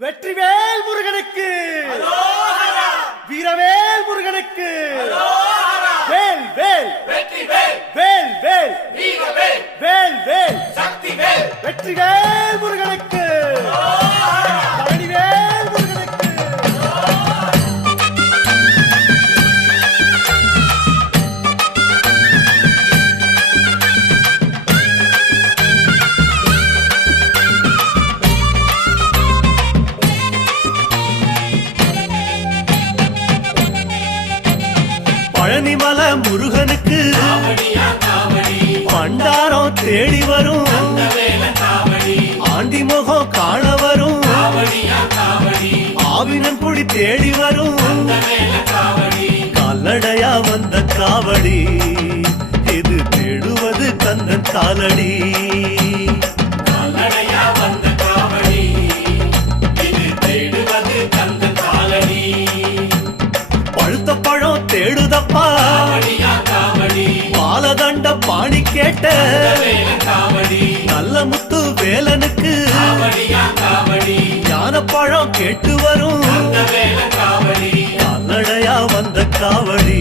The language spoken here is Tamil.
வெற்றிவேல் முருகனுக்கு, வீரவேல் முருகனுக்கு, வேல் வேல் வேல் வேல் வேல் வேல் வெற்றிவேல் முருகனுக்கு, பழனிவேல் முருகனுக்கு. பழனிமல முருகனுக்கு பண்டாரம் தேடி வரும், ஆண்டி முகம் காண வரும், ஆவினன் குடி தேடி வரும், கால்நடையா வந்த காவடி இது தேடுவது கந்தன் காலடி. பழுத்த பழம் தேடுதப்பா பாலதண்ட பாணி கேட்ட நல்ல முத்து வேலனுக்கு ஞான பழம் கேட்டு வரும், கால்நடையா வந்த காவடி.